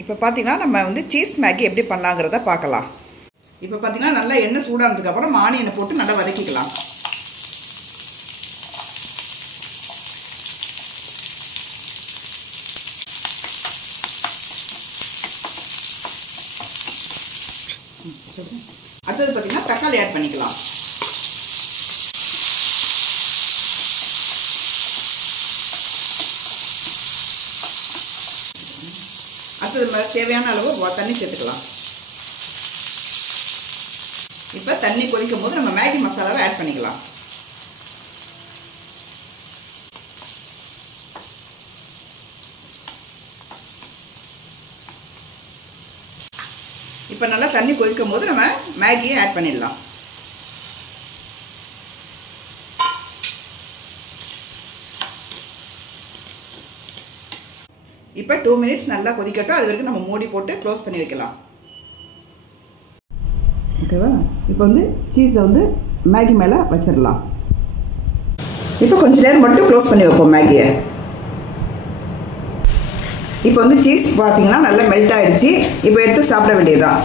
இப்போ பார்த்தீங்கன்னா நம்ம வந்து சீஸ் மேகி எப்படி பண்ணலாங்கிறத பார்க்கலாம். இப்போ பார்த்தீங்கன்னா நல்லா எண்ணெய் சூடானதுக்கப்புறம் ஆனியனை போட்டு நல்லா வதக்கிக்கலாம். அடுத்தது பார்த்தீங்கன்னா தக்காளி ஆட் பண்ணிக்கலாம். அடுத்தது தேவையான அளவு தண்ணி சேர்த்துக்கலாம். இப்போ தண்ணி கொதிக்கும் போது நம்ம மேகி மசாலாவை ஆட் பண்ணிக்கலாம். இப்போ நல்லா தண்ணி கொதிக்கும் போது நம்ம மேகியை ஆட் பண்ணிடலாம். இப்போ 2 மினிட்ஸ் நல்லா கொதிக்கட்டும். அது வரைக்கும் நம்ம மூடி போட்டு க்ளோஸ் பண்ணி வைக்கலாம். ஓகேவா? இப்போ வந்து சீஸை வந்து மேகி மேலே வச்சிடலாம். இப்போ கொஞ்ச நேரம் மட்டும் க்ளோஸ் பண்ணி வைப்போம் மேகியை. இப்போ வந்து சீஸ் பார்த்தீங்கன்னா நல்லா மெல்ட் ஆகிடுச்சு. இப்போ எடுத்து சாப்பிட வேண்டியதுதான்.